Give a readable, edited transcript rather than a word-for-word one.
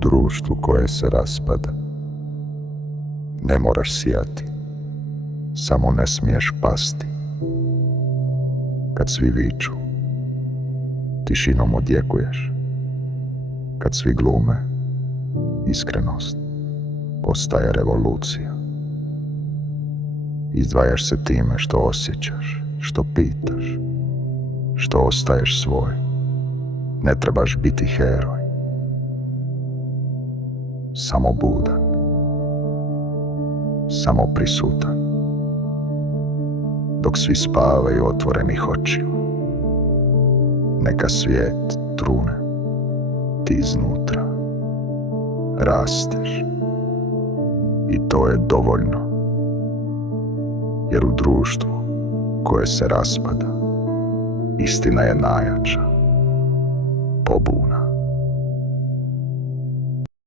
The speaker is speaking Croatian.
društvu koje se raspada. Ne moraš sijati, samo ne smiješ pasti. Kad svi viču, tišinom odjekuješ. Kad svi glume, iskrenost postaje revolucija. Izdvajaš se time što osjećaš, što pitaš, što ostaješ svoj. Ne trebaš biti heroj, samo budan, samo prisutan. Dok svi spavaju otvorenih očiju, neka svijet trune, ti iznutra rasteš i to je dovoljno, jer u društvu koje se raspada istina je najjača pobuna.